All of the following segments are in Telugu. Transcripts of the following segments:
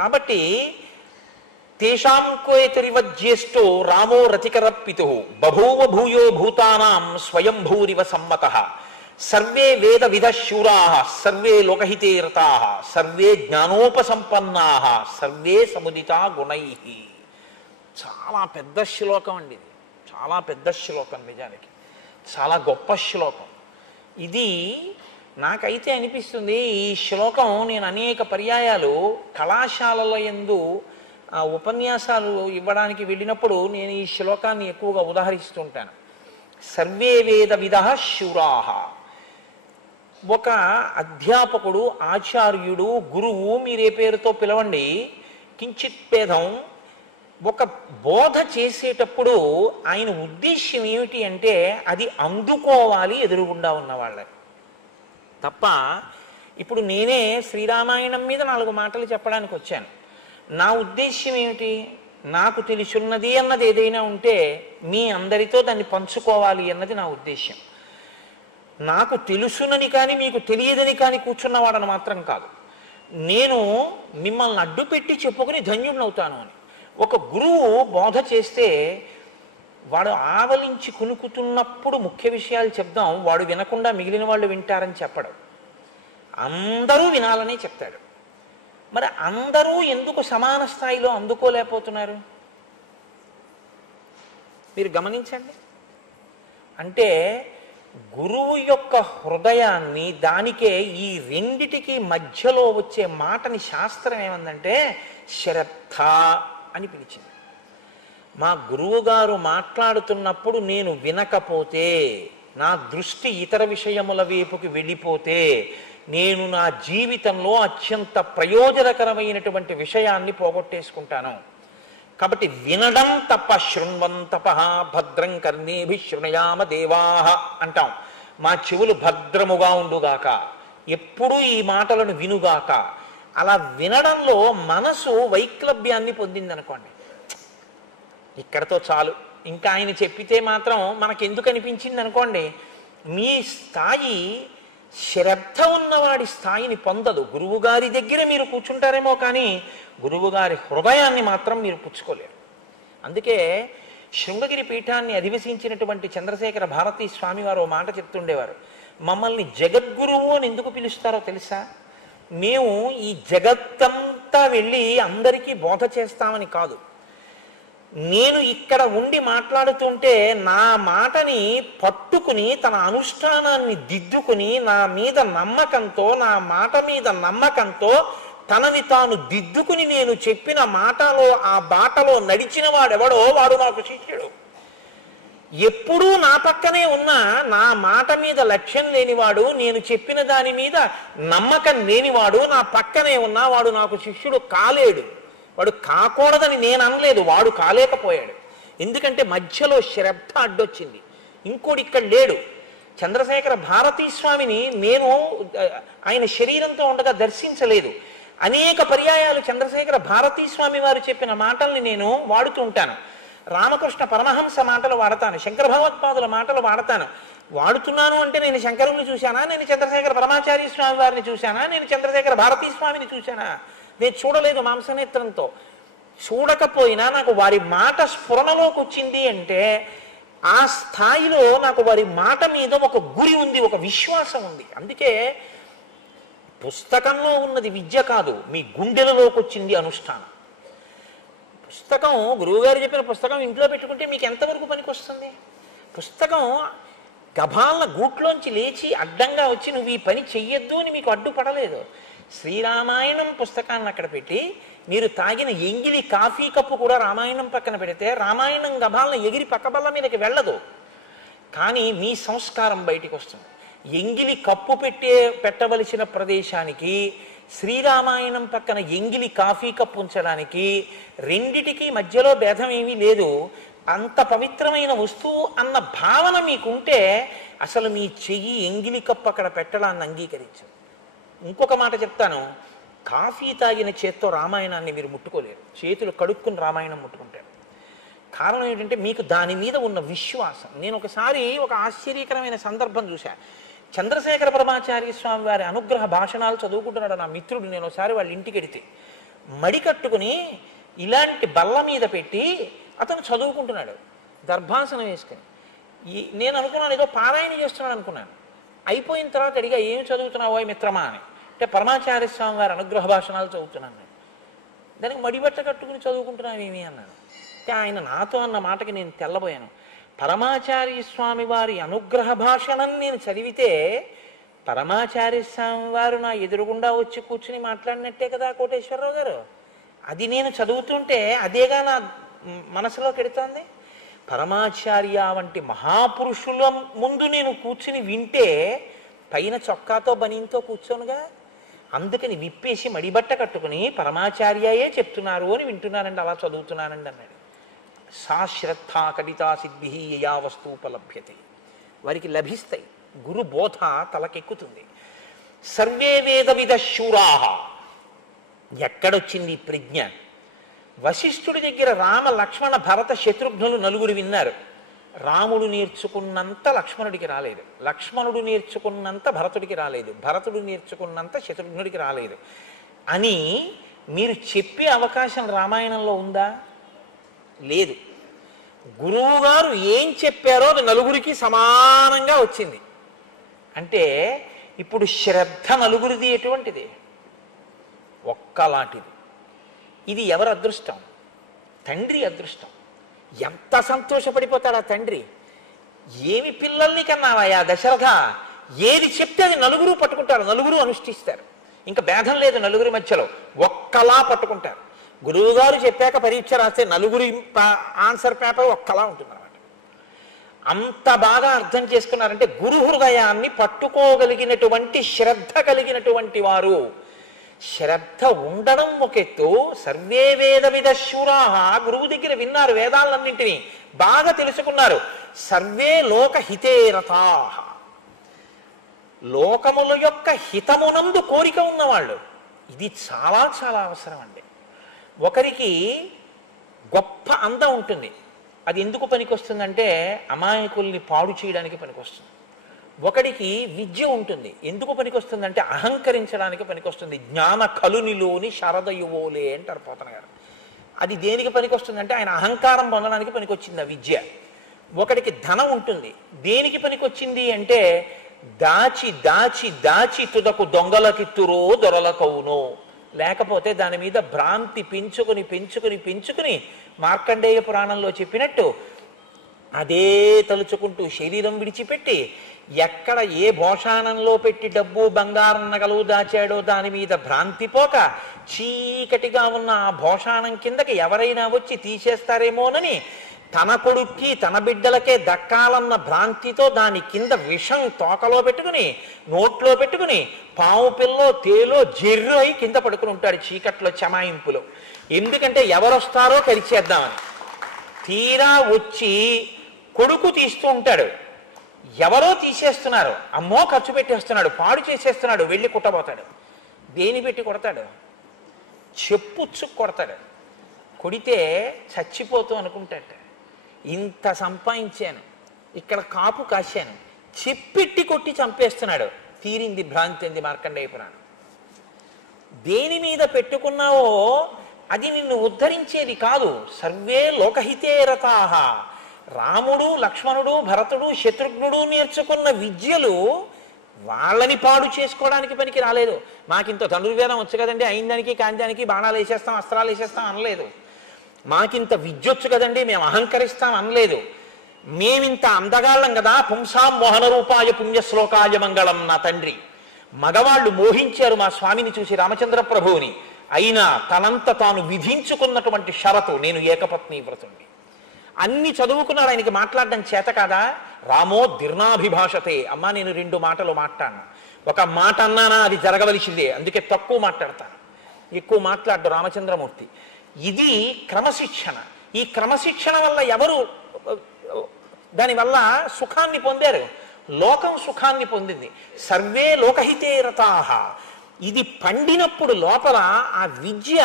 కాబట్టి తేషాం కోయతరివ జ్యేష్ఠో రామో రతికరపితు బభూవ భూయో భూతానాం స్వయంభూరివ సమ్మతః సర్వే వేద విధ శూరాః సర్వే లోకహితే రతాః సర్వే జ్ఞానోపసంపన్నాః సర్వే సముదితా గుణైః. చాలా పెద్ద శ్లోకం అండి ఇది. చాలా పెద్ద శ్లోకం, నిజానికి చాలా గొప్ప శ్లోకం ఇది. నాకైతే అనిపిస్తుంది ఈ శ్లోకం నేను అనేక పర్యాయాలు కళాశాలల యందు ఉపన్యాసాలు ఇవ్వడానికి వెళ్ళినప్పుడు నేను ఈ శ్లోకాన్ని ఎక్కువగా ఉదాహరిస్తుంటాను. సర్వే వేద విధః శూరాః. ఒక అధ్యాపకుడు, ఆచార్యుడు, గురువు, మీరే పేరుతో పిలవండి, కించిత్ భేదం, ఒక బోధ చేసేటప్పుడు ఆయన ఉద్దేశ్యం ఏమిటి అంటే అది అందుకోవాలి ఎదురుగుండా ఉన్న వాళ్ళకి తప్ప. ఇప్పుడు నేనే శ్రీరామాయణం మీద 4 మాటలు చెప్పడానికి వచ్చాను. నా ఉద్దేశ్యం ఏమిటి? నాకు తెలుసున్నది అన్నది ఏదైనా ఉంటే మీ అందరితో దాన్ని పంచుకోవాలి అన్నది నా ఉద్దేశ్యం. నాకు తెలుసునని కానీ మీకు తెలియదని కానీ కూర్చున్నవాడని మాత్రం కాదు. నేను మిమ్మల్ని అడ్డుపెట్టి చెప్పుకుని ధన్యుడినవుతాను అని. ఒక గురువు బోధ చేస్తే వాడు ఆవలించి కునుకుతున్నప్పుడు ముఖ్య విషయాలు చెప్దాం, వాడు వినకుండా మిగిలిన వాళ్ళు వింటారని చెప్పడం, అందరూ వినాలని చెప్తాడు. మరి అందరూ ఎందుకు సమాన స్థాయిలో అందుకోలేకపోతున్నారు? మీరు గమనించండి. అంటే గురువు యొక్క హృదయాన్ని, దానికే ఈ రెండిటికి మధ్యలో వచ్చే మాటని శాస్త్రం ఏమందంటే శ్రద్ధ అని పిలిచింది. మా గురువుగారు మాట్లాడుతున్నప్పుడు నేను వినకపోతే, నా దృష్టి ఇతర విషయముల వైపుకి వెళ్ళిపోతే, నేను నా జీవితంలో అత్యంత ప్రయోజనకరమైనటువంటి విషయాన్ని పోగొట్టేసుకుంటాను. కాబట్టి వినడం తప్ప, శృణ్వం తపః భద్రం కర్ణేభి శృణయామ దేవాః అంటాం. మా చెవులు భద్రముగా ఉండుగాక, ఎప్పుడూ ఈ మాటలను వినుగాక. అలా వినడంలో మనసు వైక్లభ్యాన్ని పొందిందనుకోండి, ఇక్కడతో చాలు, ఇంకా ఆయన చెప్పితే మాత్రం మనకెందుకు అనిపించింది అనుకోండి, మీ స్థాయి శ్రద్ధ ఉన్నవాడి స్థాయిని పొందదు. గురువుగారి దగ్గర మీరు కూర్చుంటారేమో కానీ గురువుగారి హృదయాన్ని మాత్రం మీరు పుచ్చుకోలేరు. అందుకే శృంగగిరి పీఠాన్ని అధివసించినటువంటి చంద్రశేఖర భారతీ స్వామి వారు మాట చెప్తుండేవారు, మమ్మల్ని జగద్గురువు అని ఎందుకు పిలుస్తారో తెలుసా? మేము ఈ జగత్తంతా వెళ్ళి అందరికీ బోధ చేస్తామని కాదు. నేను ఇక్కడ ఉండి మాట్లాడుతుంటే నా మాటని పట్టుకుని తన అనుష్ఠానాన్ని దిద్దుకుని నా మీద నమ్మకంతో, నా మాట మీద నమ్మకంతో తనని తాను దిద్దుకుని నేను చెప్పిన మాటలో ఆ బాటలో నడిచిన వాడెవడో వాడు నాకు శిష్యుడు. ఎప్పుడూ నా పక్కనే ఉన్నా నా మాట మీద లక్ష్యం లేనివాడు, నేను చెప్పిన దాని మీద నమ్మకం లేనివాడు నా పక్కనే ఉన్నా వాడు నాకు శిష్యుడు కాలేడు. వాడు కాకూడదని నేను అనలేదు, వాడు కాలేకపోయాడు. ఎందుకంటే మధ్యలో శ్రద్ధ అడ్డొచ్చింది. ఇంకోటి ఇక్కడ లేడు. చంద్రశేఖర భారతీ స్వామిని నేను ఆయన శరీరంతో ఉండగా దర్శించలేదు. అనేక పర్యాయాలు చంద్రశేఖర భారతీ స్వామి వారు చెప్పిన మాటల్ని నేను వాడుతూ ఉంటాను. రామకృష్ణ పరమహంస మాటలు వాడతాను, శంకర భగవత్పాదుల మాటలు వాడతాను. వాడుతున్నాను అంటే నేను శంకరుని చూశానా, నేను చంద్రశేఖర పరమాచార్య స్వామి వారిని చూశానా, నేను చంద్రశేఖర భారతీ స్వామిని చూశానా? నేను చూడలేదు మాంసనేత్రంతో. చూడకపోయినా నాకు వారి మాట స్ఫురణలోకి వచ్చింది అంటే ఆ స్థాయిలో నాకు వారి మాట మీద ఒక గురి ఉంది, ఒక విశ్వాసం ఉంది. అందుకే పుస్తకంలో ఉన్నది విద్య కాదు, మీ గుండెలలోకి వచ్చింది అనుష్ఠానం. పుస్తకం, గురువుగారు చెప్పిన పుస్తకం ఇంట్లో పెట్టుకుంటే మీకు ఎంతవరకు పనికి వస్తుంది? పుస్తకం గభాలన గూట్లోంచి లేచి అడ్డంగా వచ్చి నువ్వు ఈ పని చెయ్యొద్దు అని మీకు అడ్డుపడలేదు. శ్రీరామాయణం పుస్తకాన్ని అక్కడ పెట్టి మీరు తాగిన ఎంగిలి కాఫీ కప్పు కూడా రామాయణం పక్కన పెడితే రామాయణం గభాలన ఎగిరి పక్కబల్ల మీదకి వెళ్ళదు, కానీ మీ సంస్కారం బయటికి వస్తుంది. ఎంగిలి కప్పు పెట్టవలసిన ప్రదేశానికి శ్రీరామాయణం పక్కన ఎంగిలి కాఫీ కప్పు ఉంచడానికి రెండిటికి మధ్యలో భేదం ఏమీ లేదు. అంత పవిత్రమైన వస్తువు అన్న భావన మీకుంటే అసలు మీ చెయ్యి ఎంగిలి కప్పు అక్కడ పెట్టడాన్ని అంగీకరించు. ఇంకొక మాట చెప్తాను, కాఫీ తాగిన చేత్తో రామాయణాన్ని మీరు ముట్టుకోలేరు, చేతులు కడుక్కుని రామాయణం ముట్టుకుంటారు. కారణం ఏంటంటే మీకు దాని మీద ఉన్న విశ్వాసం. నేను ఒకసారి ఒక ఆశ్చర్యకరమైన సందర్భం చూశాను. చంద్రశేఖర పరమాచార్య స్వామి వారి అనుగ్రహ భాషణాలు చదువుకుంటున్నాడు నా మిత్రుడు. నేను ఒకసారి వాళ్ళ ఇంటికి వెడితే మడి కట్టుకుని ఇలాంటి బల్ల మీద పెట్టి అతను చదువుకుంటున్నాడు దర్భాసనం వేసుకుని. నేను అనుకున్నాను ఏదో పారాయణ చేస్తున్నాడు అనుకున్నాను. అయిపోయిన తర్వాత అడిగా ఏం చదువుతున్నావో మిత్రమా అని. అంటే పరమాచార్య స్వామి వారి అనుగ్రహ భాషణాలు చదువుతున్నాను నేను. దానికి మడిబట్ట కట్టుకుని చదువుకుంటున్నాను ఏమి అన్నాను. అంటే ఆయన నాతో అన్న మాటకి నేను తెల్లబోయాను. పరమాచార్య స్వామి వారి అనుగ్రహ భాషణం నేను చదివితే పరమాచార్య స్వామి వారు నా ఎదురుగుండా వచ్చి కూర్చుని మాట్లాడినట్టే కదా కోటేశ్వరరావు గారు. అది నేను చదువుతుంటే అదేగా నా మనసులోకి ఎడుతోంది. పరమాచార్య వంటి మహాపురుషుల ముందు నేను కూర్చుని వింటే పైన చొక్కాతో బనీంతో కూర్చోనుగా. అందుకని విప్పేసి మడిబట్ట కట్టుకుని పరమాచార్యయే చెప్తున్నారు అని వింటున్నానండి, అలా చదువుతున్నానండి అన్నాడు. సా శ్రద్ధ కడితా సిద్ధి యయా వస్తూపలభ్యతే. వారికి లభిస్తాయి, గురు బోధ తలకెక్కుతుంది. సర్వే వేదవిద శూరాహ. ఎక్కడొచ్చింది ప్రజ్ఞ? వశిష్ఠుడి దగ్గర రామ లక్ష్మణ భరత శత్రుఘ్నులు నలుగురు విన్నారు. రాముడు నేర్చుకున్నంత లక్ష్మణుడికి రాలేదు, లక్ష్మణుడు నేర్చుకున్నంత భరతుడికి రాలేదు, భరతుడు నేర్చుకున్నంత శత్రుఘ్నుడికి రాలేదు అని మీరు చెప్పే అవకాశం రామాయణంలో ఉందా? లేదు. గురువుగారు ఏం చెప్పారో అది నలుగురికి సమానంగా వచ్చింది. అంటే ఇప్పుడు శ్రద్ధ నలుగురిది ఎటువంటిది? ఒక్కలాంటిది. ఇది ఎవరు అదృష్టం? తండ్రి అదృష్టం. ఎంత సంతోషపడిపోతాడు ఆ తండ్రి. ఏమి పిల్లల్ని కన్నావయ్యా దశరథ, ఏది చెప్తే అది నలుగురు పట్టుకుంటారు, నలుగురు అనుష్ఠిస్తారు. ఇంకా భేదం లేదు నలుగురి మధ్యలో, ఒక్కలా పట్టుకుంటారు. గురువుగారు చెప్పాక పరీక్ష రాస్తే నలుగురి ఆన్సర్ పేపర్ ఒక్కలా ఉంటుంది అన్నమాట. అంత బాగా అర్థం చేసుకున్నారంటే గురు హృదయాన్ని పట్టుకోగలిగినటువంటి శ్రద్ధ కలిగినటువంటి వారు. శ్రద్ధ ఉండడం ఒక ఎత్తు. సర్వే వేదవిద శూరాహ. గురువు దగ్గర విన్నారు వేదాలన్నింటినీ, బాగా తెలుసుకున్నారు. సర్వే లోక హితేరతాహ. లోకముల యొక్క హితమునందు కోరిక ఉన్నవాళ్ళు. ఇది చాలా చాలా అవసరం అండి. ఒకరికి గొప్ప అందం ఉంటుంది, అది ఎందుకు పనికొస్తుందంటే అమాయకుల్ని పాడు చేయడానికి పనికొస్తుంది. ఒకడికి విద్య ఉంటుంది, ఎందుకు పనికొస్తుందంటే అహంకరించడానికి పనికొస్తుంది. జ్ఞాన కలునిలోని శరదయువోలే అంటారు పోతన గారు. అది దేనికి పనికొస్తుందంటే ఆయన అహంకారం పొందడానికి పనికొచ్చింది ఆ విద్య. ఒకడికి ధనం ఉంటుంది, దేనికి పనికొచ్చింది అంటే దాచి దాచి దాచి తుదకు దొంగలకిత్తురో దొరలకవునో. లేకపోతే దాని మీద భ్రాంతి పెంచుకుని పెంచుకుని పెంచుకుని మార్కండేయ పురాణంలో చెప్పినట్టు అదే తలుచుకుంటూ శరీరం విడిచిపెట్టి ఎక్కడ ఏ భోషాణంలో పెట్టి డబ్బు బంగారం నగలు దాచాడో దాని మీద భ్రాంతి పోక చీకటిగా ఉన్న ఆ భోషాణం కిందకి ఎవరైనా వచ్చి తీసేస్తారేమోనని తన కొడుక్కి తన బిడ్డలకే దక్కాలన్న భ్రాంతితో దాని కింద విషం తోకలో పెట్టుకుని నోట్లో పెట్టుకుని పాము పిల్లో తేలో జెర్రు అయి కింద పడుకుని ఉంటాడు చీకట్లో చమాయింపులో. ఎందుకంటే ఎవరొస్తారో కరిచేద్దామని. తీరా వచ్చి కొడుకు తీస్తూ ఉంటాడు, ఎవరో తీసేస్తున్నారు, అమ్మో ఖర్చు పెట్టేస్తున్నాడు, పాడు చేసేస్తున్నాడు, వెళ్ళి కుట్టబోతాడు. దేని పెట్టి కొడతాడు? చెప్పుచ్చు కొడతాడు. కొడితే చచ్చిపోతూ అనుకుంటాడు, ఇంత సంపాదించాను, ఇక్కడ కాపు కాశాను, చెప్పెట్టి కొట్టి చంపేస్తున్నాడు. తీరింది భ్రాంతి అంది మార్కండేయ పురాణం. దేని మీద పెట్టుకున్నావో అది నిన్ను ఉద్ధరించేది కాదు. సర్వే లోకహితే రతాహ. రాముడు లక్ష్మణుడు భరతుడు శత్రుఘ్నుడు నేర్చుకున్న విద్యలు వాళ్ళని పాడు చేసుకోవడానికి పనికి రాలేదు. మాకింత ధనుర్వేదం వచ్చు కదండి, అయిందానికి కాందానికి బాణాలు వేసేస్తాం అస్త్రాలు వేసేస్తాం అనలేదు. మాకింత విద్యొచ్చు కదండి మేము అహంకరిస్తాం అనలేదు. మేమింత అందగాళ్ళం కదా, పుంసాం మోహన రూపాయ పుణ్యశ్లోకాయ మంగళం. నా తండ్రి మగవాళ్ళు మోహించారు మా స్వామిని చూసి, రామచంద్ర ప్రభువుని. అయినా తనంత తాను విధించుకున్నటువంటి షరతు, నేను ఏకపత్ని వ్రతుణ్ణి. అన్ని చదువుకున్నాడు, ఆయనకి మాట్లాడడం చేత కాదా? రామో దీర్ణాభిభాషతే. అమ్మా నేను 2 మాటలు మాట్లాడను, ఒక మాట అన్నానా అది జరగవలసిందే, అందుకే తక్కువ మాట్లాడతాను, ఎక్కువ మాట్లాడ్డు రామచంద్రమూర్తి. ఇది క్రమశిక్షణ. ఈ క్రమశిక్షణ వల్ల ఎవరు దానివల్ల సుఖాన్ని పొందారు? లోకం సుఖాన్ని పొందింది. సర్వే లోకహితే రతాహ. ఇది పండినప్పుడు లోపల ఆ విద్య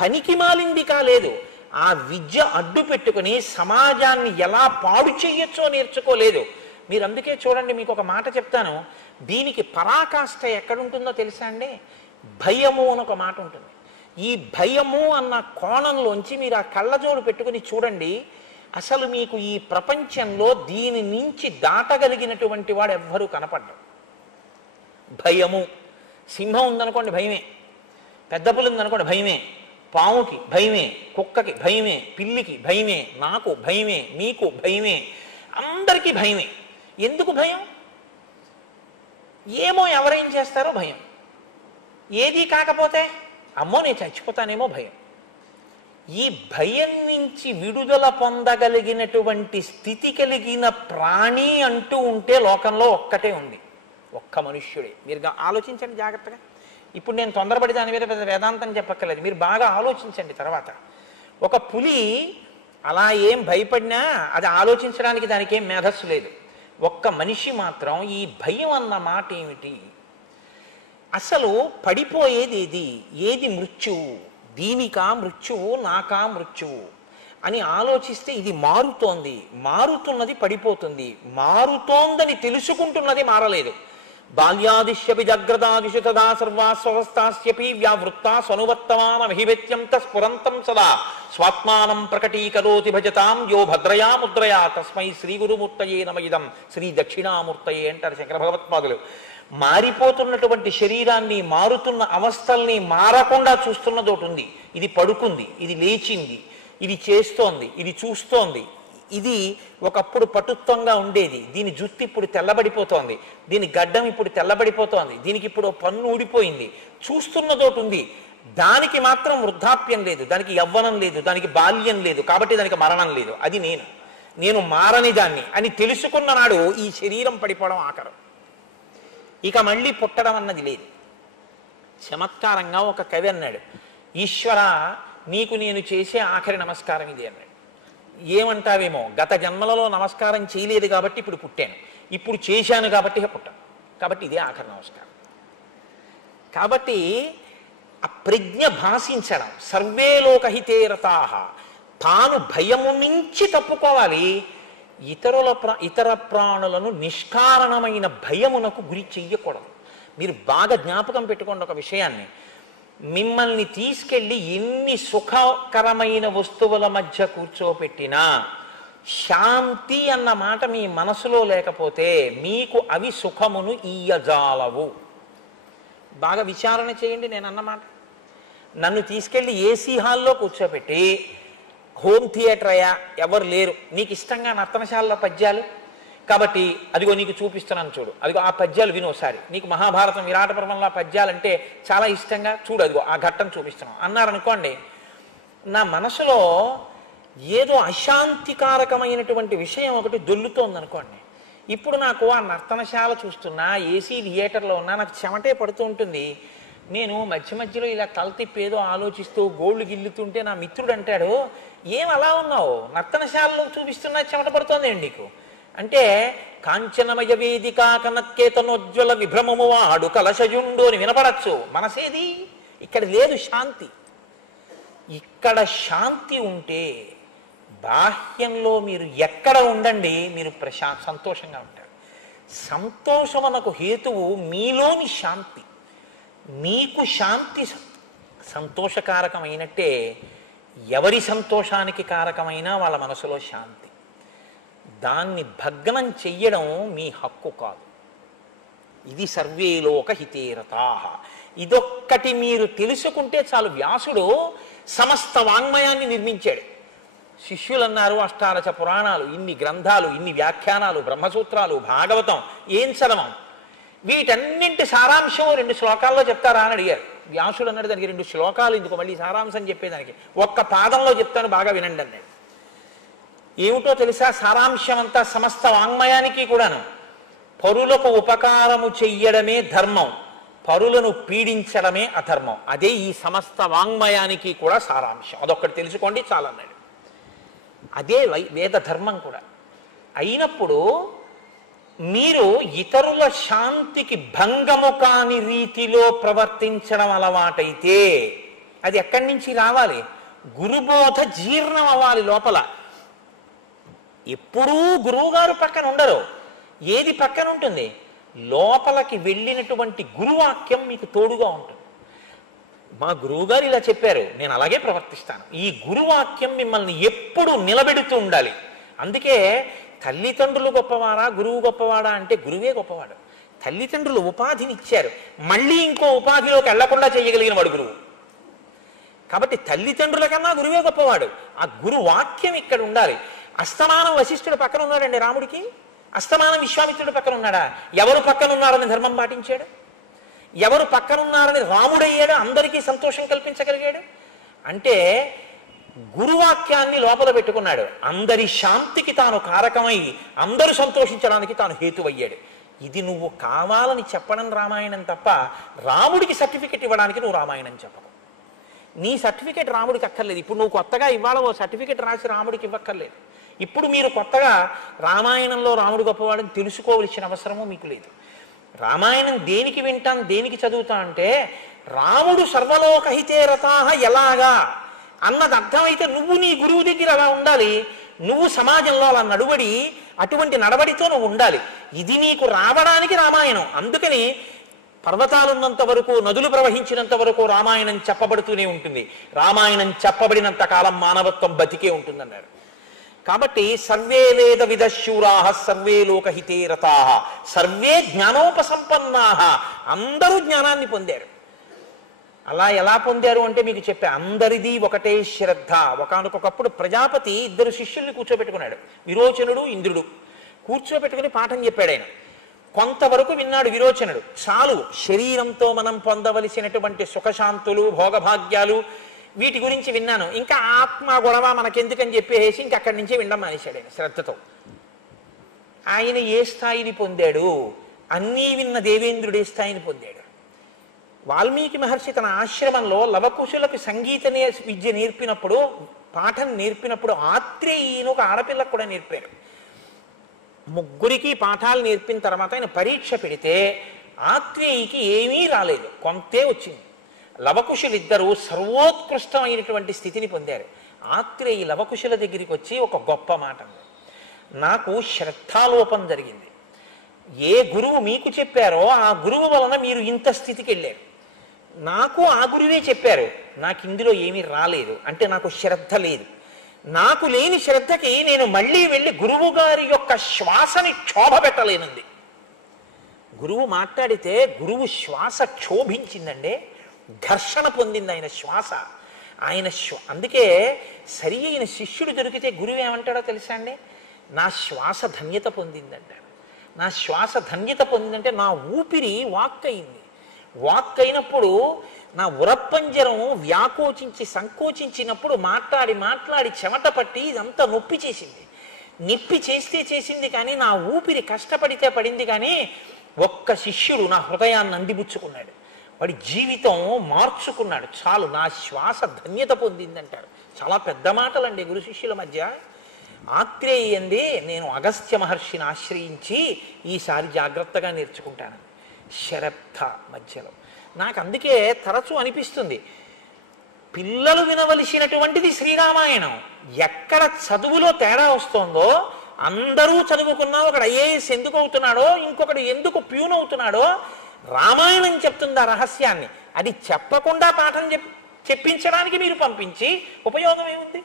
పనికి మాలింది కాలేదు. ఆ విద్య అడ్డు పెట్టుకుని సమాజాన్ని ఎలా పాడు చెయ్యొచ్చో నేర్చుకోలేదు. మీరు అందుకే చూడండి, మీకు ఒక మాట చెప్తాను, దీనికి పరాకాష్ట ఎక్కడుంటుందో తెలుసా అండి? భయము అని ఒక మాట ఉంటుంది. ఈ భయము అన్న కోణంలోంచి మీరు ఆ కళ్ళజోడు పెట్టుకుని చూడండి. అసలు మీకు ఈ ప్రపంచంలో దీని నుంచి దాటగలిగినటువంటి వాడు ఎవ్వరూ కనపడ్డాడు. భయము. సింహం ఉందనుకోండి భయమే, పెద్ద పులి ఉందనుకోండి భయమే, పాముకి భయమే, కుక్కకి భయమే, పిల్లికి భయమే, నాకు భయమే, మీకు భయమే, అందరికీ భయమే. ఎందుకు భయం? ఏమో ఎవరేం చేస్తారో భయం. ఏది కాకపోతే అమ్మో నేను చచ్చిపోతానేమో భయం. ఈ భయం నుంచి విడుదల పొందగలిగినటువంటి స్థితి కలిగిన ప్రాణి అంటూ ఉంటే లోకంలో ఒక్కటే ఉంది, ఒక్క మనుష్యుడే. మీరు ఆలోచించండి జాగ్రత్తగా. ఇప్పుడు నేను తొందరపడి దాని మీద పెద్ద వేదాంతం చెప్పక్కర్లేదు, మీరు బాగా ఆలోచించండి. తర్వాత ఒక పులి అలా ఏం భయపడినా అది ఆలోచించడానికి దానికి ఏం మేధస్సు లేదు. ఒక్క మనిషి మాత్రం ఈ భయం అన్న మాట ఏమిటి, అసలు పడిపోయేది ఏది, ఏది మృత్యువు, దీనికా మృత్యువు, నాకా మృత్యువు అని ఆలోచిస్తే ఇది మారుతోంది, మారుతున్నది పడిపోతుంది, మారుతోందని తెలుసుకుంటున్నది మారలేదు. బాల్యాదిశ్యపి జాగ్రత్తాదిషు తదా సర్వాస్వస్థాస్యపి వ్యావృత్తా స్వనువర్తమానమహివేత్యంత స్ఫురంతం సదా స్వాత్మానం ప్రకటీకరోతి భజతాం యో భద్రయా ముద్రయా తస్మై శ్రీ గురుమూర్తయే నమయిదం శ్రీ దక్షిణామూర్తయే అంటారు శంకర భగవత్పాదులు. మారిపోతున్నటువంటి శరీరాన్ని, మారుతున్న అవస్థల్ని మారకుండా చూస్తున్నది ఒకటి ఉంది. ఇది పడుకుంది, ఇది లేచింది, ఇది చేస్తోంది, ఇది చూస్తోంది. ఇది ఒకప్పుడు పటుత్వంగా ఉండేది, దీని జుట్టు ఇప్పుడు తెల్లబడిపోతోంది, దీని గడ్డం ఇప్పుడు తెల్లబడిపోతోంది, దీనికి ఇప్పుడు పన్ను ఊడిపోయింది. చూస్తున్నదోటి ఉంది, దానికి మాత్రం వృద్ధాప్యం లేదు, దానికి యవ్వనం లేదు, దానికి బాల్యం లేదు, కాబట్టి దానికి మరణం లేదు. అది నేను మారని దాన్ని అని తెలుసుకున్న నాడు ఈ శరీరం పడిపోవడం ఆఖరం, ఇక మళ్ళీ పుట్టడం అన్నది లేదు. చమత్కారంగా ఒక కవి అన్నాడు, ఈశ్వర నీకు నేను చేసే ఆఖరి నమస్కారం ఇది అన్నాడు. ఏమంటావేమో, గత జన్మలలో నమస్కారం చేయలేదు కాబట్టి ఇప్పుడు పుట్టాను, ఇప్పుడు చేశాను కాబట్టి పుట్టాను, కాబట్టి ఇదే ఆఖరి నమస్కారం. కాబట్టి ఆ ప్రజ్ఞ భాషించడం, సర్వే లోకహితే రతాః, తాను భయము నుంచి తప్పుకోవాలి, ఇతర ప్రాణులను నిష్కారణమైన భయమునకు గురి చెయ్యకూడదు. మీరు బాగా జ్ఞాపకం పెట్టుకోండి ఒక విషయాన్ని, మిమ్మల్ని తీసుకెళ్ళి ఎన్ని సుఖకరమైన వస్తువుల మధ్య కూర్చోపెట్టినా శాంతి అన్న మాట మీ మనసులో లేకపోతే మీకు అవి సుఖమును ఇయ్యజాలవు. బాగా విచారణ చేయండి నేను అన్నమాట. నన్ను తీసుకెళ్ళి ఏసీ హాల్లో కూర్చోపెట్టి హోమ్ థియేటర్ అయ్యా, ఎవరు లేరు, నీకు ఇష్టంగా నర్తనశాలలో పద్యాలు కాబట్టి అదిగో నీకు చూపిస్తున్నాను చూడు, అదిగో ఆ పద్యాలు విను ఒకసారి, నీకు మహాభారతం విరాట పర్వంలో పద్యాలంటే చాలా ఇష్టంగా చూడు, అదిగో ఆ ఘట్టం చూపిస్తున్నాం అన్నారనుకోండి, నా మనసులో ఏదో అశాంతికారకమైనటువంటి విషయం ఒకటి దొల్లుతోంది అనుకోండి. ఇప్పుడు నాకు ఆ నర్తనశాల చూస్తున్నా, ఏసీ థియేటర్లో ఉన్నా నాకు చెమటే పడుతూ ఉంటుంది. నేను మధ్య మధ్యలో ఇలా తలతిప్పేదో ఆలోచిస్తూ గోళ్ళు గిల్లుతుంటే నా మిత్రుడు అంటాడు, ఏం అలా ఉన్నావు, నర్తనశాలలో చూపిస్తున్నా చెమట పడుతోంది ఏంటి నీకు అంటే, కాంచనమయ వేదిక కనత్కేతనోజ్వల విభ్రమము వాడు కలశజుండు అని వినపడచ్చు. మనసేది ఇక్కడ లేదు శాంతి. ఇక్కడ శాంతి ఉంటే బాహ్యంలో మీరు ఎక్కడ ఉండండి మీరు సంతోషంగా ఉంటారు. సంతోషమునకు హేతువు మీలోని శాంతి. మీకు శాంతి సంతోషకారకమైనట్టే ఎవరి సంతోషానికి కారకమైనా వాళ్ళ మనసులో శాంతి. దాన్ని భగ్నం చెయ్యడం మీ హక్కు కాదు. ఇది సర్వే లోక హితేరతాః. ఇదొక్కటి మీరు తెలుసుకుంటే చాలు. వ్యాసుడు సమస్త వాంగ్మయాన్ని నిర్మించాడు. శిష్యులు అన్నారు, అష్టాదశ పురాణాలు, ఇన్ని గ్రంథాలు, ఇన్ని వ్యాఖ్యానాలు, బ్రహ్మసూత్రాలు, భాగవతం ఏం చదవం, వీటన్నింటి సారాంశం 2 శ్లోకాల్లో చెప్తారా అని అడిగారు. వ్యాసుడు అన్నాడు, దానికి 2 శ్లోకాలు ఎందుకు, మళ్ళీ సారాంశం చెప్పేదానికి ఒక్క పాదంలో చెప్తాను బాగా వినండి అన్నాడు. ఏమిటో తెలుసా సారాంశం అంతా? సమస్త వాంగ్మయానికి కూడాను పరులకు ఉపకారము చెయ్యడమే ధర్మం, పరులను పీడించడమే అధర్మం. అదే ఈ సమస్త వాంగ్మయానికి కూడా సారాంశం. అదొక్కటి తెలుసుకోండి చాలన్నాడు. అదే వేద ధర్మం కూడా అయినప్పుడు మీరు ఇతరుల శాంతికి భంగము కాని రీతిలో ప్రవర్తించడం అలవాటైతే అది ఎక్కడి నుంచి రావాలి? గురుబోధ జీర్ణం అవ్వాలి లోపల. ఎప్పుడూ గురువుగారు పక్కన ఉండరు. ఏది పక్కన ఉంటుంది? లోపలికి వెళ్ళినటువంటి గురువాక్యం మీకు తోడుగా ఉంటుంది. మా గురువుగారు ఇలా చెప్పారు, నేను అలాగే ప్రవర్తిస్తాను. ఈ గురువాక్యం మిమ్మల్ని ఎప్పుడు నిలబెడుతూ ఉండాలి. అందుకే తల్లిదండ్రులు గొప్పవారా గురువు గొప్పవాడా అంటే గురువే గొప్పవాడు. తల్లిదండ్రులు ఉపాధిని ఇచ్చారు, మళ్ళీ ఇంకో ఉపాధిలోకి వెళ్లకుండా చేయగలిగిన వాడు గురువు. కాబట్టి తల్లిదండ్రుల కన్నా గురువే గొప్పవాడు. ఆ గురువాక్యం ఇక్కడ ఉండాలి. అస్తమానం వశిష్ఠుడు పక్కన ఉన్నాడండి రాముడికి, అస్తమానం విశ్వామిత్రుడు పక్కన ఉన్నాడా? ఎవరు పక్కన ఉన్నారని ధర్మం పాటించాడు, ఎవరు పక్కనున్నారని రాముడయ్యాడు, అందరికీ సంతోషం కల్పించగలిగాడు. అంటే గురువాక్యాన్ని లోపల పెట్టుకున్నాడు, అందరి శాంతికి తాను కారకమై అందరూ సంతోషించడానికి తాను హేతువయ్యాడు. ఇది నువ్వు కావాలని చెప్పడం రామాయణం తప్ప రాముడికి సర్టిఫికెట్ ఇవ్వడానికి నువ్వు రామాయణం చెప్పవు. నీ సర్టిఫికెట్ రాముడికి అక్కర్లేదు. ఇప్పుడు నువ్వు కొత్తగా ఇవాళ ఓ సర్టిఫికెట్ రాసి రాముడికి ఇవ్వక్కర్లేదు. ఇప్పుడు మీరు కొత్తగా రామాయణంలో రాముడు గొప్పవాడని తెలుసుకోవలసిన అవసరము మీకు లేదు. రామాయణం దేనికి వింటాం, దేనికి చదువుతా అంటే రాముడు సర్వలోకహితే రతాహ ఎలాగా అన్నది అర్థమైతే నువ్వు నీ గురువు దగ్గర అలా ఉండాలి, నువ్వు సమాజంలో అలా నడువడి అటువంటి నడవడితో నువ్వు ఉండాలి. ఇది నీకు రావడానికి రామాయణం. అందుకని పర్వతాలున్నంత వరకు, నదులు ప్రవహించినంత వరకు రామాయణం చెప్పబడుతూనే ఉంటుంది. రామాయణం చెప్పబడినంత కాలం మానవత్వం బతికే ఉంటుందన్నాడు. కాబట్టి సర్వే వేద విదశూరాహ సర్వే లోకహితే రతాహ సర్వే జ్ఞానోపసంపన్నాహ, అందరూ జ్ఞానాన్ని పొందారు. అలా ఎలా పొందారు అంటే మీకు చెప్పే, అందరిది ఒకటే శ్రద్ధ. ఒకానొకప్పుడు ప్రజాపతి ఇద్దరు శిష్యుల్ని కూర్చోబెట్టుకున్నాడు, విరోచనుడు ఇంద్రుడు. కూర్చోబెట్టుకుని పాఠం చెప్పాడు ఆయన. కొంతవరకు విన్నాడు విరోచనుడు, చాలు శరీరంతో మనం పొందవలసినటువంటి సుఖశాంతులు భోగభాగ్యాలు వీటి గురించి విన్నాను, ఇంకా ఆత్మ గొడవ మనకెందుకని చెప్పేసి ఇంక అక్కడి నుంచే వినడం మానేశాడు ఆయన శ్రద్ధతో. ఆయన ఏ స్థాయిని పొందాడు? అన్నీ విన్న దేవేంద్రుడు ఏ స్థాయిని పొందాడు? వాల్మీకి మహర్షి తన ఆశ్రమంలో లవకుశులకు సంగీత విద్య నేర్పినప్పుడు, పాఠం నేర్పినప్పుడు ఆత్రేయీని ఒక ఆడపిల్లకు కూడా నేర్పారు. ముగ్గురికి పాఠాలు నేర్పిన తర్వాత ఆయన పరీక్ష పెడితే ఆత్రేయికి ఏమీ రాలేదు, కొంతే వచ్చింది. లవకుశులిద్దరూ సర్వోత్కృష్టమైనటువంటి స్థితిని పొందారు. ఆత్రేయి లవకుశుల దగ్గరికి వచ్చి ఒక గొప్ప మాట, నాకు శ్రద్ధాలోపం జరిగింది. ఏ గురువు మీకు చెప్పారో ఆ గురువు వలన మీరు ఇంత స్థితికి వెళ్ళారు. నాకు ఆ గురువే చెప్పారు, నాకు ఇందులో ఏమీ రాలేదు, అంటే నాకు శ్రద్ధ లేదు. నాకు లేని శ్రద్ధకి నేను మళ్ళీ వెళ్ళి గురువు గారి యొక్క శ్వాసని క్షోభ పెట్టలేనుంది. గురువు మాట్లాడితే గురువు శ్వాస క్షోభించిందండి, ఘర్షణ పొందింది ఆయన శ్వాస. అందుకే సరి అయిన శిష్యుడు దొరికితే గురువు ఏమంటాడో తెలుసా అండి? నా శ్వాస ధన్యత పొందిందంటాడు. నా శ్వాస ధన్యత పొందిందంటే నా ఊపిరి వాక్ అయింది. వాక్ అయినప్పుడు నా ఉరప్పంజరం వ్యాకోచించి సంకోచించినప్పుడు మాట్లాడి మాట్లాడి చెమట పట్టి ఇదంతా నొప్పి చేసింది. నొప్పి చేస్తే చేసింది కానీ నా ఊపిరి కష్టపడితే పడింది. కానీ ఒక్క శిష్యుడు నా హృదయాన్ని అందిపుచ్చుకున్నాడు, వాడి జీవితం మార్చుకున్నాడు. చాలు, నా శ్వాస ధన్యత పొందిందంటాడు. చాలా పెద్ద మాటలండి గురు శిష్యుల మధ్య. ఆత్రేయి అంది, నేను అగస్త్య మహర్షిని ఆశ్రయించి ఈసారి జాగ్రత్తగా నేర్చుకుంటాను. శ్రద్ధ మధ్యలో నాకు అందుకే తరచూ అనిపిస్తుంది, పిల్లలు వినవలసినటువంటిది శ్రీరామాయణం. ఎక్కడ చదువులో తేడా వస్తుందో, అందరూ చదువుకున్నా ఒకడు ఐఏఎస్ ఎందుకు అవుతున్నాడో, ఇంకొకడు ఎందుకు ప్యూన్ అవుతున్నాడో రామాయణం చెప్తుంది ఆ రహస్యాన్ని. అది చెప్పకుండా పాఠం చెప్పించడానికి మీరు పంపించి ఉపయోగం ఏముంది?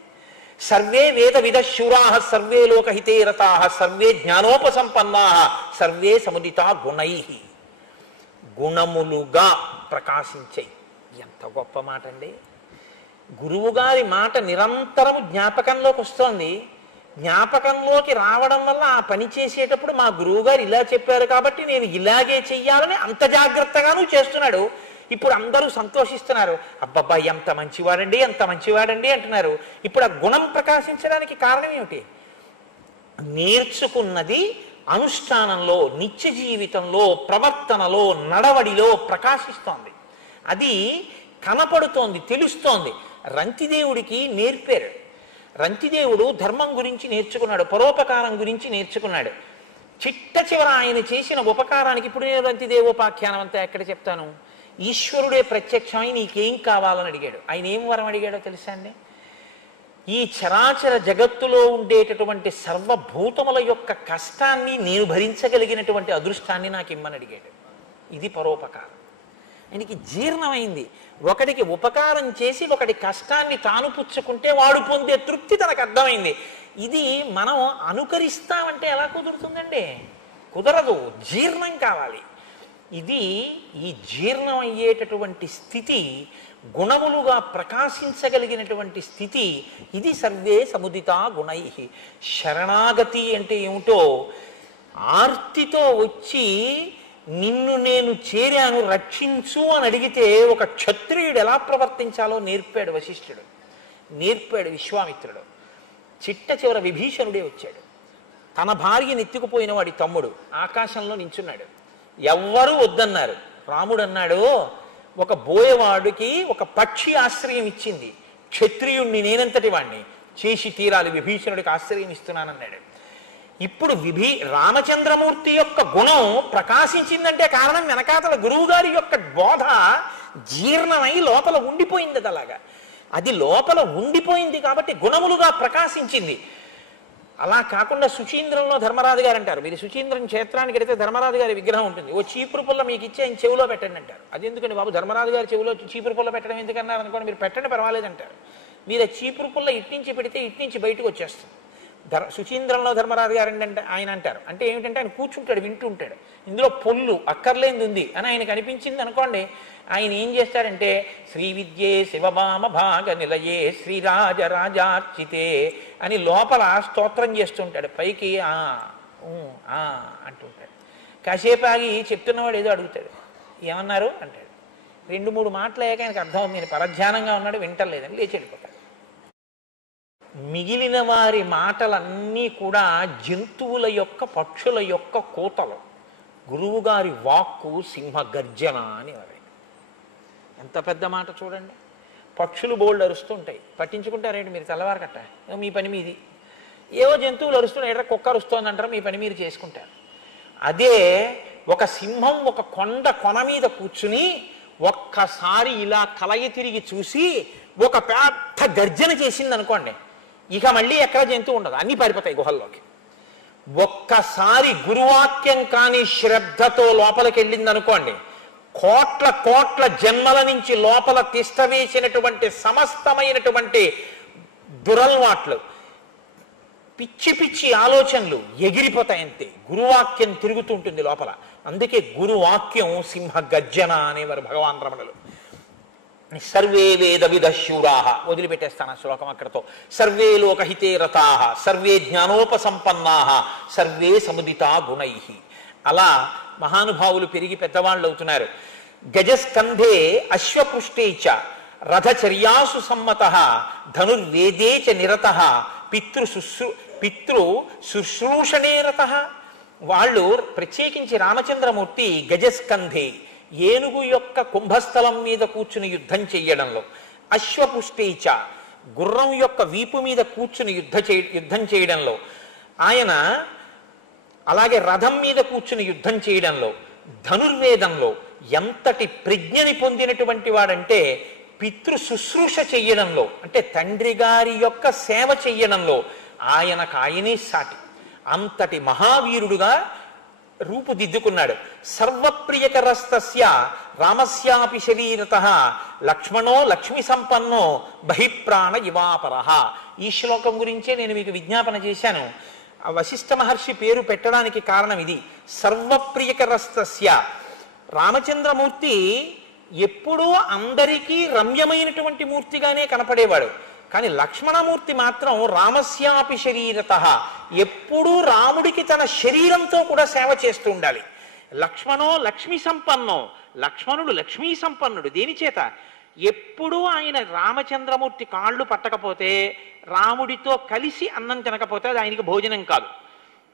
సర్వే వేద విదశూరాః సర్వే లోకహితే రతాః సర్వే జ్ఞానోపసంపన్నాః సర్వే సముదితా గుణైః, గుణములుగా ప్రకాశించాయి. ఎంత గొప్ప మాట అండి! గురువుగారి మాట నిరంతరము జ్ఞాపకంలోకి వస్తోంది. జ్ఞాపకంలోకి రావడం వల్ల ఆ పని చేసేటప్పుడు మా గురువుగారు ఇలా చెప్పారు కాబట్టి నేను ఇలాగే చెయ్యాలని అంత జాగ్రత్తగాను చేస్తున్నాడు. ఇప్పుడు అందరూ సంతోషిస్తున్నారు, అబ్బబ్బా ఎంత మంచివాడండి ఎంత మంచివాడండి అంటున్నారు. ఇప్పుడు ఆ గుణం ప్రకాశించడానికి కారణం ఏమిటి? నేర్చుకున్నది అనుష్ఠానంలో, నిత్య జీవితంలో, ప్రవర్తనలో, నడవడిలో ప్రకాశిస్తోంది. అది కనపడుతోంది, తెలుస్తోంది. రంతిదేవుడికి నేర్పారు. రంతిదేవుడు ధర్మం గురించి నేర్చుకున్నాడు, పరోపకారం గురించి నేర్చుకున్నాడు. చిట్ట చివర ఆయన చేసిన ఉపకారానికి, ఇప్పుడు నేను రంతిదేవోపాఖ్యానం అంతా ఎక్కడ చెప్తాను, ఈశ్వరుడే ప్రత్యక్షమై నీకేం కావాలని అడిగాడు. ఆయన ఏం వరం అడిగాడో తెలుసా అండి? ఈ చరాచర జగత్తులో ఉండేటటువంటి సర్వభూతముల యొక్క కష్టాన్ని నేను భరించగలిగినటువంటి అదృష్టాన్ని నాకు ఇమ్మని అడిగాడు. ఇది పరోపకారం. ఆయనకి జీర్ణమైంది. ఒకడికి ఉపకారం చేసి ఒకటి కష్టాన్ని తాను పుచ్చుకుంటే వాడు పొందే తృప్తి తనకు అర్థమైంది. ఇది మనం అనుకరిస్తామంటే ఎలా కుదురుతుందండి? కుదరదు. జీర్ణం కావాలి. ఇది ఈ జీర్ణం అయ్యేటటువంటి స్థితి, గుణములుగా ప్రకాశించగలిగినటువంటి స్థితి, ఇది సర్వే సముదితా గుణై. శరణాగతి అంటే ఏమిటో, ఆర్తితో వచ్చి నిన్ను నేను చేరాను రక్షించు అని అడిగితే ఒక క్షత్రియుడు ఎలా ప్రవర్తించాలో నేర్పాడు వశిష్ఠుడు, నేర్పాడు విశ్వామిత్రుడు. చిట్ట చివర విభీషణుడే వచ్చాడు. తన భార్యను ఎత్తుకుపోయిన వాడి తమ్ముడు ఆకాశంలో నించున్నాడు. ఎవ్వరూ వద్దన్నారు. రాముడు అన్నాడు, ఒక బోయవాడికి ఒక పక్షి ఆశ్రయం ఇచ్చింది, క్షత్రియుణ్ణి నేనంతటి వాణ్ణి చేసి తీరాలి, విభీషణుడికి ఆశ్రయం ఇస్తున్నానన్నాడు. ఇప్పుడు రామచంద్రమూర్తి యొక్క గుణం ప్రకాశించిందంటే కారణం వెనకాతల గురువు గారి యొక్క బోధ జీర్ణమై లోపల ఉండిపోయింది. అలాగా అది లోపల ఉండిపోయింది కాబట్టి గుణములుగా ప్రకాశించింది. అలా కాకుండా సుచీంద్రంలో ధర్మరాజు గారు అంటారు, మీరు సుచీంద్రం క్షేత్రానికి వెడితే ధర్మరాజు గారి విగ్రహం ఉంటుంది, ఓ చీపురు పుల్ల మీకు ఇచ్చి ఆయన చెవిలో పెట్టండి అంటారు. అది ఎందుకండి బాబు, ధర్మరాజు గారి చెవిలో చీపురు పుల్ల పెట్టడం ఎందుకన్నారు అనుకోండి, మీరు పెట్టండి పర్వాలేదంటారు. మీరు ఆ చీపురు పుల్ల ఇట్నుంచి పెడితే ఇట్నుంచి బయటకు వచ్చేస్తుంది. సుచీంద్రంలో ధర్మరాజు గారు అంటే ఆయన అంటారు, అంటే ఏమిటంటే ఆయన కూర్చుంటాడు, వింటూ ఉంటాడు, ఇందులో పొల్లు అక్కర్లేనిది ఉంది అని ఆయనకు అనిపించింది అనుకోండి, ఆయన ఏం చేస్తాడంటే శ్రీ విద్యే శివభామ భాగ నిలయే శ్రీరాజరాజార్చితే అని లోపల స్తోత్రం చేస్తుంటాడు, పైకి అంటుంటాడు. కాసేపు ఆగి చెప్తున్నవాడు ఏదో అడుగుతాడు, ఏమన్నారు అంటాడు. 2-3 మాటలు అయ్యాక ఆయనకు అర్థం, నేను పరధ్యానంగా ఉన్నాడు, వింటలేదని లేచి వెళ్ళిపోతాడు. మిగిలిన వారి మాటలన్నీ కూడా జంతువుల యొక్క, పక్షుల యొక్క కూతలు. గురువుగారి వాక్కు సింహ గర్జన అని వారు. ఎంత పెద్ద మాట చూడండి. పక్షులు బోల్డ్ అరుస్తుంటాయి, పట్టించుకుంటారేంటి మీరు? తెల్లవారు కట్ట మీ పని మీది. ఏవో జంతువులు అరుస్తున్నాయి, ఎట్లా కుక్క అరుస్తోంది అంటారు, మీ పని మీరు చేసుకుంటారు. అదే ఒక సింహం ఒక కొన మీద కూర్చుని ఒక్కసారి ఇలా కలయి తిరిగి చూసి ఒక పెద్ద గర్జన చేసింది అనుకోండి, ఇక మళ్ళీ ఎక్కడ జంతువు ఉండదు, అన్నీ పారిపోతాయి గుహల్లోకి. ఒక్కసారి గురువాక్యం కాని శ్రద్ధతో లోపలికి వెళ్ళింది అనుకోండి, కోట్ల కోట్ల జన్మల నుంచి లోపల తిష్టవేసినటువంటి సమస్తమైనటువంటి దురల్వాట్లు, పిచ్చి పిచ్చి ఆలోచనలు ఎగిరిపోతాయి. అంతే, గురువాక్యం తిరుగుతుంటుంది లోపల. అందుకే గురువాక్యం సింహ గర్జన అనేవారు భగవాన్ రమణులు. సర్వే వేద విదశూరాహ, వదిలిపెట్టేస్తాను ఆ శ్లోకం అక్కడతో. సర్వే లోకహితే రతాహ, సర్వే జ్ఞానోపసంపన్నాహ, సర్వే సముదితా గుణై. అలా మహానుభావులు పెరిగి పెద్దవాళ్ళు అవుతున్నారు. గజస్కంధే అశ్వపృష్టేచ రథచర్యాసు సమ్మత ధనుర్వేదే చ నిరత పితృ శుశ్రూషణే రత. వాళ్ళు ప్రత్యేకించి రామచంద్రమూర్తి గజస్కంధే, ఏనుగు యొక్క కుంభస్థలం మీద కూర్చుని యుద్ధం చెయ్యడంలో, అశ్వపుష్టేచ గుర్రం యొక్క వీపు మీద కూర్చుని యుద్ధం చేయడంలో ఆయన, అలాగే రథం మీద కూర్చుని యుద్ధం చేయడంలో, ధనుర్వేదంలో ఎంతటి ప్రజ్ఞని పొందినటువంటి వాడంటే పితృ శుశ్రూష చెయ్యడంలో, అంటే తండ్రి గారి యొక్క సేవ చెయ్యడంలో ఆయనే సాటి. అంతటి మహావీరుడుగా రూపుదిద్దుకున్నాడు. సర్వప్రియకరస్తస్య రామస్యాపి శరీరతః లక్ష్మణో లక్ష్మి సంపన్నో బహిప్రాణ ఇవాపరః. ఈ శ్లోకం గురించే నేను మీకు విజ్ఞాపన చేశాను. ఆ వశిష్ఠ మహర్షి పేరు పెట్టడానికి కారణం ఇది. సర్వప్రియకరస్తస్య, రామచంద్రమూర్తి ఎప్పుడూ అందరికీ రమ్యమైనటువంటి మూర్తిగానే కనపడేవాడు. కానీ లక్ష్మణమూర్తి మాత్రం రామస్యాపి శరీరతః, ఎప్పుడూ రాముడికి తన శరీరంతో కూడా సేవ చేస్తూ ఉండాలి. లక్ష్మణో లక్ష్మీ సంపన్నో, లక్ష్మణుడు లక్ష్మీ సంపన్నుడు. దేని చేత? ఎప్పుడూ ఆయన రామచంద్రమూర్తి కాళ్ళు పట్టకపోతే, రాముడితో కలిసి అన్నం తినకపోతే అది ఆయనకి భోజనం కాదు.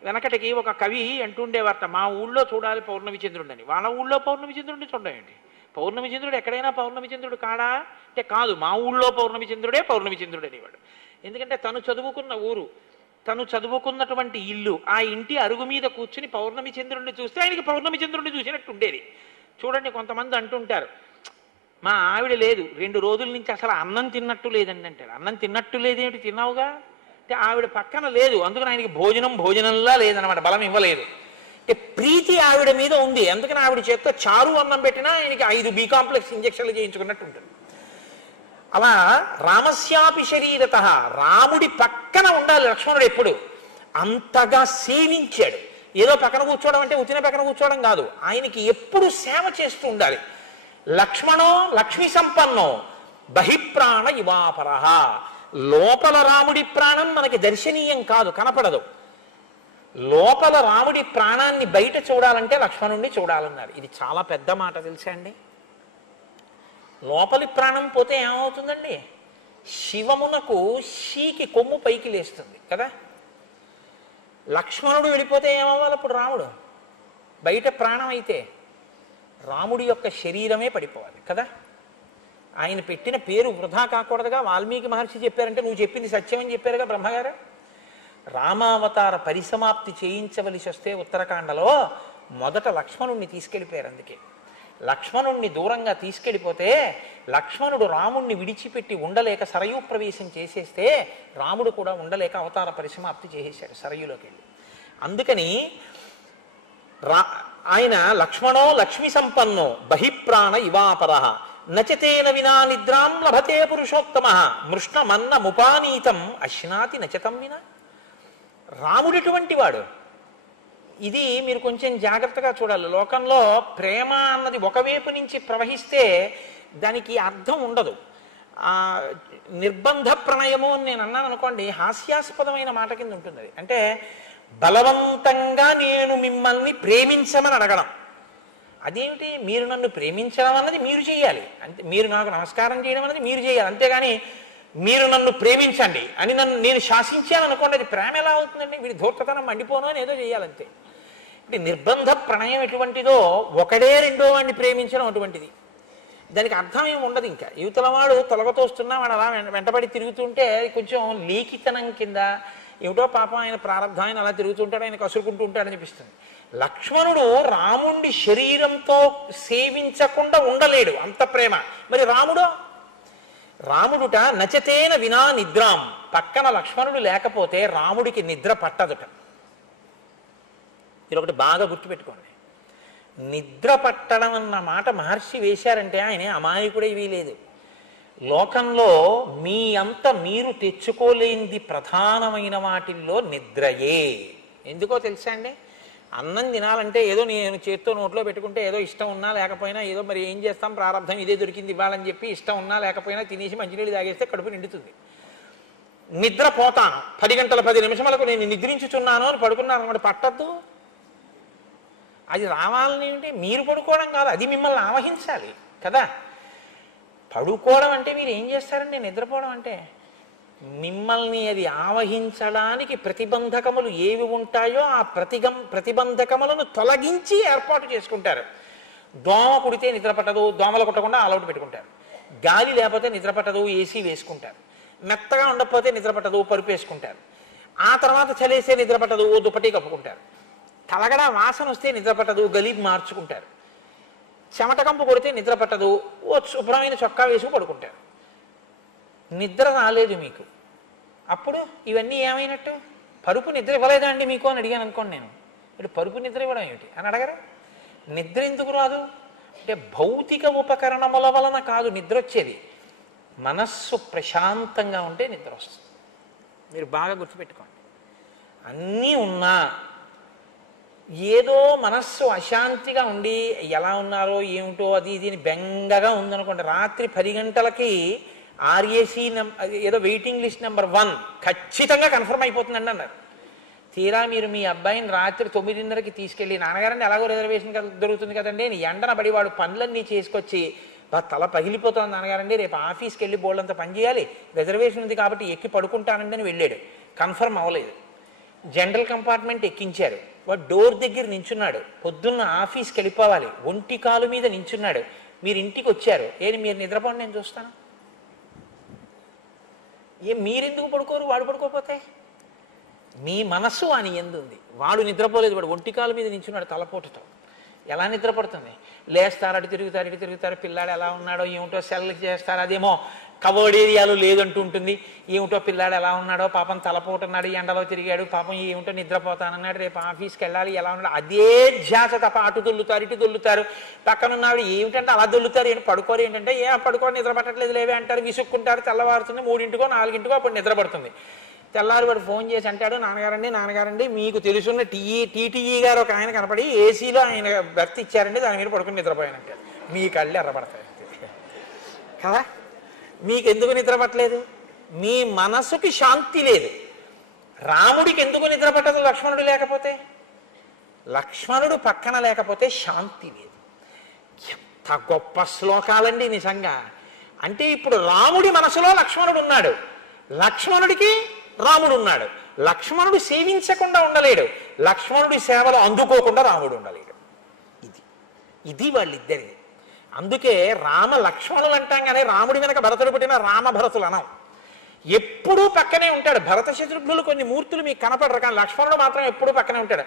వెనకటికి ఒక కవి అంటుండేవారట, మా ఊళ్ళో చూడాలి పౌర్ణమి చంద్రుడని. వాళ్ళ ఊళ్ళో పౌర్ణమి చంద్రుడిని చూడండి. పౌర్ణమి చంద్రుడు ఎక్కడైనా పౌర్ణమి చంద్రుడు కాడా అంటే కాదు, మా ఊళ్ళో పౌర్ణమి చంద్రుడే పౌర్ణమి చంద్రుడు అనేవాడు. ఎందుకంటే తను చదువుకున్న ఊరు, తను చదువుకున్నటువంటి ఇల్లు, ఆ ఇంటి అరుగు మీద కూర్చుని పౌర్ణమి చంద్రుడిని చూస్తే ఆయనకి పౌర్ణమి చంద్రుడిని చూసినట్టు ఉండేది. చూడండి, కొంతమంది అంటుంటారు, మా ఆవిడ లేదు 2 రోజుల నుంచి అసలు అన్నం తిన్నట్టు లేదండి అంటారు. అన్నం తిన్నట్టు లేదేమిటి, తిన్నావుగా అంటే ఆవిడ పక్కన లేదు, అందుకని ఆయనకి భోజనంలా లేదనమాట, బలం ఇవ్వలేదు. అంటే ప్రీతి ఆవిడ మీద ఉంది, అందుకని ఆవిడ చేత్తో చారు అన్నం పెట్టినా ఆయనకి 5 బి కాంప్లెక్స్ ఇంజక్షన్లు చేయించుకున్నట్టు ఉంటుంది. అలా రామస్యాపి శరీరత, రాముడి పక్కన ఉండాలి లక్ష్మణుడు ఎప్పుడు. అంతగా సేవించాడు. ఏదో పక్కన కూర్చోవడం అంటే ఉతిన పక్కన కూర్చోవడం కాదు, ఆయనకి ఎప్పుడు సేవ చేస్తూ ఉండాలి. లక్ష్మణో లక్ష్మి సంపన్నో బహిప్రాణ ఇవాపరః. లోపల రాముడి ప్రాణం మనకి దర్శనీయం కాదు, కనపడదు. లోపల రాముడి ప్రాణాన్ని బయట చూడాలంటే లక్ష్మణుణ్ణి చూడాలన్నారు. ఇది చాలా పెద్ద మాట తెలుసా అండి. లోపలి ప్రాణం పోతే ఏమవుతుందండి? శివమునకు షీకి కొమ్ము పైకి లేస్తుంది కదా. లక్ష్మణుడు వెళ్ళిపోతే ఏమవ్వాలి అప్పుడు? రాముడు బయట ప్రాణం అయితే రాముడి యొక్క శరీరమే పడిపోవాలి కదా. ఆయన పెట్టిన పేరు వృధా కాకూడదుగా. వాల్మీకి మహర్షి చెప్పారంటే నువ్వు చెప్పింది సత్యమని చెప్పారుగా బ్రహ్మగారు. రామావతార పరిసమాప్తి చేయించవలసి వస్తే ఉత్తరాఖండలో మొదట లక్ష్మణుణ్ణి తీసుకెళ్ళిపోయారు. అందుకే లక్ష్మణుణ్ణి దూరంగా తీసుకెళ్ళిపోతే లక్ష్మణుడు రాముణ్ణి విడిచిపెట్టి ఉండలేక సరయూ ప్రవేశం చేసేస్తే రాముడు కూడా ఉండలేక అవతార పరిసమాప్తి చేసేశాడు సరయులోకి వెళ్ళి. అందుకని ఆయన లక్ష్మణో లక్ష్మి సంపన్నో బహిప్రాణ ఇవాపరః నచతేన వినా నిద్రాం లభతే పురుషోత్తమ మృష్ణమన్న ముపానీతం అశ్నాతి నచతం వినా. రాముడటువంటి వాడు. ఇది మీరు కొంచెం జాగ్రత్తగా చూడాలి. లోకంలో ప్రేమ అన్నది ఒకవైపు నుంచి ప్రవహిస్తే దానికి అర్థం ఉండదు. నిర్బంధ ప్రణయము అని నేను అన్నాను అనుకోండి, హాస్యాస్పదమైన మాట కింద ఉంటుంది అది. అంటే బలవంతంగా నేను మిమ్మల్ని ప్రేమించమని అడగడం. అదేమిటి? మీరు నన్ను ప్రేమించడం అన్నది మీరు చేయాలి, అంటే మీరు నాకు నమస్కారం చేయడం అన్నది మీరు చేయాలి. అంతేగాని మీరు నన్ను ప్రేమించండి అని నేను శాసించాను అనుకోండి, అది ప్రేమ ఎలా అవుతుందండి? వీడి ధూర్తతనం మండిపోను అని ఏదో చేయాలంతే. ఇప్పుడు నిర్బంధ ప్రణయం ఎటువంటిదో ఒకడే రెండో వాడిని ప్రేమించడం అటువంటిది. దానికి అర్థం ఏమి ఉండదు. ఇంకా యువతల వాడు తొలగతోస్తున్నా వాడు అలా వెంటబడి తిరుగుతుంటే కొంచెం లీకితనం కింద ఏమిటో పాపం ఆయన ప్రారంభం, ఆయన అలా తిరుగుతుంటాడు, ఆయన కసురుకుంటూ ఉంటాడని అనిపిస్తుంది. లక్ష్మణుడు రాముడి శరీరంతో సేవించకుండా ఉండలేడు, అంత ప్రేమ. మరి రాముడుట నచతేన వినా నిద్రాం, పక్కన లక్ష్మణుడు లేకపోతే రాముడికి నిద్ర పట్టదుట. ఇది ఒకటి బాగా గుర్తుపెట్టుకోండి. నిద్ర పట్టడం అన్న మాట మహర్షి వేశారంటే ఆయన అమాయకుడే వీలేదు. లోకంలో మీ అంత మీరు తెచ్చుకోలేనిది ప్రధానమైన వాటిల్లో నిద్రయే. ఎందుకో తెలుసా అండి? అన్నం తినాలంటే ఏదో నేను చేత్తో నోట్లో పెట్టుకుంటే ఏదో ఇష్టం ఉన్నా లేకపోయినా ఏదో మరి ఏం చేస్తాం, ప్రారంభం ఇదే దొరికింది ఇవ్వాలని చెప్పి ఇష్టం ఉన్నా లేకపోయినా తినేసి మంచినీళ్ళు తాగేస్తే కడుపు నిండుతుంది. నిద్రపోతాను 10 గంటల 10 నిమిషాలకు నేను నిద్రించుచున్నాను అని పడుకున్నాను అన్నమాట, పట్టద్దు. అది రావాలని ఏమిటి? మీరు పడుకోవడం కాదు, అది మిమ్మల్ని ఆవహించాలి కదా. పడుకోవడం అంటే మీరు ఏం చేస్తారండి? నిద్రపోవడం అంటే మిమ్మల్ని అది ఆవహించడానికి ప్రతిబంధకములు ఏవి ఉంటాయో ఆ ప్రతిబంధకములను తొలగించి ఏర్పాటు చేసుకుంటారు. దోమ కుడితే నిద్ర పట్టదు, దోమలు కుట్టకుండా ఆలౌట్ పెట్టుకుంటారు. గాలి లేకపోతే నిద్ర పట్టదు, ఏసీ వేసుకుంటారు. మెత్తగా ఉండకపోతే నిద్ర పట్టదు, పరుపు వేసుకుంటారు. ఆ తర్వాత చలేస్తే నిద్ర పట్టదు, ఓ దుప్పటి కప్పుకుంటారు. తలగడ వాసన వస్తే నిద్ర పట్టదు, గలీబ్ మార్చుకుంటారు. చెమటకంపు కొడితే నిద్ర పట్టదు, ఓ శుభ్రమైన చొక్కా వేసుకు పడుకుంటారు. నిద్ర రాలేదు మీకు, అప్పుడు ఇవన్నీ ఏమైనట్టు? పరుపు నిద్ర ఇవ్వలేదా అండి మీకు అని అడిగాను అనుకోండి. నేను ఇప్పుడు పరుపు నిద్ర ఇవ్వడం ఏమిటి అని అడగరా? నిద్ర ఎందుకు రాదు అంటే భౌతిక ఉపకరణముల వలన కాదు నిద్ర వచ్చేది, మనస్సు ప్రశాంతంగా ఉంటే నిద్ర వస్తుంది. మీరు బాగా గుర్తుపెట్టుకోండి. అన్నీ ఉన్నా ఏదో మనస్సు అశాంతిగా ఉండి ఎలా ఉన్నారో ఏమిటో అది ఇది బెంగగా ఉందనుకోండి, రాత్రి 10 గంటలకి ఆర్ఏసీ ఏదో వెయిటింగ్ లిస్ట్ నెంబర్ 1 ఖచ్చితంగా కన్ఫర్మ్ అయిపోతుందండి అన్నారు. తీరా మీరు మీ అబ్బాయిని రాత్రి 9:30కి తీసుకెళ్ళి, నాన్నగారండి ఎలాగో రిజర్వేషన్ దొరుకుతుంది కదండి, ఎండన పడి వాడు పనులన్నీ చేసుకొచ్చి తల పగిలిపోతుంది, నాన్నగారండి రేపు ఆఫీస్కి వెళ్ళి బోల్డంత పని చేయాలి, రిజర్వేషన్ ఉంది కాబట్టి ఎక్కి పడుకుంటానండి అని వెళ్ళాడు. కన్ఫర్మ్ అవ్వలేదు. జనరల్ కంపార్ట్మెంట్ ఎక్కించారు. వాడు డోర్ దగ్గర నించున్నాడు. పొద్దున్న ఆఫీస్కి వెళ్ళిపోవాలి, ఒంటి కాలు మీద నించున్నాడు. మీరు ఇంటికి వచ్చారు, మీరు నిద్రపోండి నేను చూస్తాను. మీరెందుకు పడుకోరు? వాడు పడుకోపోతే మీ మనస్సు వాని ఎందుంది. వాడు నిద్రపోలేదు, వాడు ఒంటి కాలు మీద నించున్నాడు తలపోటుతో. ఎలా నిద్రపడుతుంది? లేస్తారు, అటు తిరుగుతారు, ఇటు తిరుగుతారు, పిల్లాడు ఎలా ఉన్నాడో ఏమిటో సెల్కి చేస్తారు, అదేమో కవర్డ్ ఏరియాలో లేదంటూ ఉంటుంది. ఏమిటో పిల్లాడు ఎలా ఉన్నాడో పాపం తలపోటున్నాడు, ఎండలో తిరిగాడు, పాపం ఏమిటో నిద్రపోతానన్నాడు, రేపు ఆఫీస్కి వెళ్ళాలి, ఎలా ఉన్నాడు, అదే ధ్యాస తప్ప అటు దొల్లుతారు ఇటు దొల్లుతారు. పక్కనున్నాడు ఏమిటంటే అలా దొల్లుతారు, ఏంటి పడుకోరు ఏంటంటే పడుకోని నిద్ర పట్టట్లేదు లేవే అంటారు, విసుక్కుంటారు. తెల్లవారుతుంది 3ంటికో 4ంటికో అప్పుడు నిద్ర పడుతుంది. తెల్లారి వాడు ఫోన్ చేసి అంటాడు, నాన్నగారండి మీకు తెలుసున్న టీటీఈ గారు ఒక ఆయన కనపడి ఏసీలో ఆయన బెర్త్ ఇచ్చారండి, దాని మీద పడుకుని నిద్రపోయానంటాడు. మీ కళ్ళు ఎర్రబడతాయి కదా. మీకు ఎందుకు నిద్ర పట్టలేదు? మీ మనసుకి శాంతి లేదు. రాముడికి ఎందుకు నిద్ర పట్టదు? లక్ష్మణుడు లేకపోతే, లక్ష్మణుడు పక్కన లేకపోతే శాంతి లేదు. ఎంత గొప్ప శ్లోకాలండి నిజంగా. అంటే ఇప్పుడు రాముడి మనసులో లక్ష్మణుడు ఉన్నాడు, లక్ష్మణుడికి రాముడు ఉన్నాడు. లక్ష్మణుడు సేవించకుండా ఉండలేడు, లక్ష్మణుడి సేవలు అందుకోకుండా రాముడు ఉండలేడు. ఇది వాళ్ళిద్దరి. అందుకే రామ లక్ష్మణులు అంటాం కానీ రాముడి వెనక భరతుడు పుట్టిన రామభరతులు అనం. ఎప్పుడూ పక్కనే ఉంటాడు. భరత శత్రుఘ్నులు కొన్ని మూర్తులు మీకు కనపడరు, కానీ లక్ష్మణుడు మాత్రం ఎప్పుడూ పక్కనే ఉంటాడు.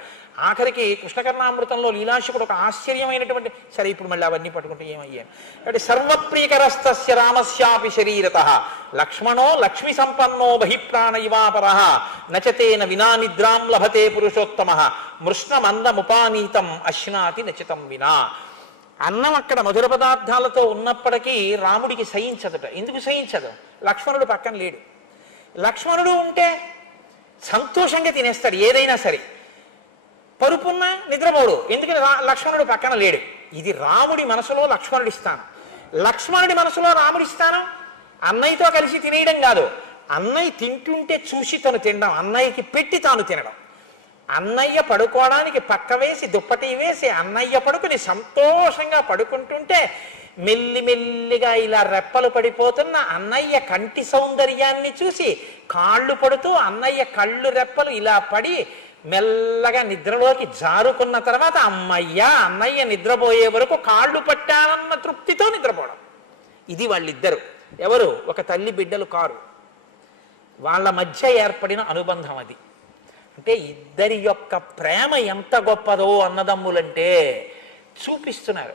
ఆఖరికి కృష్ణకర్ణామృతంలో లీలాశకుడు ఒక ఆశ్చర్యమైనటువంటి, సరే ఇప్పుడు మళ్ళీ అవన్నీ పట్టుకుంటే ఏమయ్యాను కాబట్టి, సర్వప్రియకరస్తస్య రామస్యాపి శరీరతః లక్ష్మణో లక్ష్మి సంపన్నో బహిప్రాణ ఇవాపరః నచతేన వినా నిద్రాం లభతే పురుషోత్తమః మృష్ణమందముపానీతం అశ్నాతి నచితం వినా. అన్నం అక్కడ మధుర పదార్థాలతో ఉన్నప్పటికీ రాముడికి సహించదుట. ఎందుకు సహించదు? లక్ష్మణుడు పక్కన లేడు. లక్ష్మణుడు ఉంటే సంతోషంగా తినేస్తాడు ఏదైనా సరే, పరుపున్నా నిద్రపోడు, ఎందుకని లక్ష్మణుడు పక్కన లేడు. ఇది రాముడి మనసులో లక్ష్మణుడి స్థానం. లక్ష్మణుడి మనసులో రాముడి స్థానం అన్నయ్యతో కలిసి తినేయడం కాదు, అన్నయ్య తింటుంటే చూసి తను తినడం, అన్నయ్యకి పెట్టి తాను తినడం. అన్నయ్య పడుకోవడానికి పక్క వేసి దుప్పటి వేసి అన్నయ్య పడుకుని సంతోషంగా పడుకుంటుంటే మెల్లిమెల్లిగా ఇలా రెప్పలు పడిపోతున్న అన్నయ్య కంటి సౌందర్యాన్ని చూసి కాళ్ళు పడుతూ అన్నయ్య కళ్ళు రెప్పలు ఇలా పడి మెల్లగా నిద్రలోకి జారుకున్న తర్వాత అన్నయ్య నిద్రపోయే వరకు కాళ్ళు పట్టానన్న తృప్తితో నిద్రపోవడం. ఇది వాళ్ళిద్దరు. ఎవరు? ఒక తల్లి బిడ్డలు కారు. వాళ్ళ మధ్య ఏర్పడిన అనుబంధం అది. అంటే ఇద్దరి యొక్క ప్రేమ ఎంత గొప్పదో అన్నదమ్ములంటే చూపిస్తున్నారు.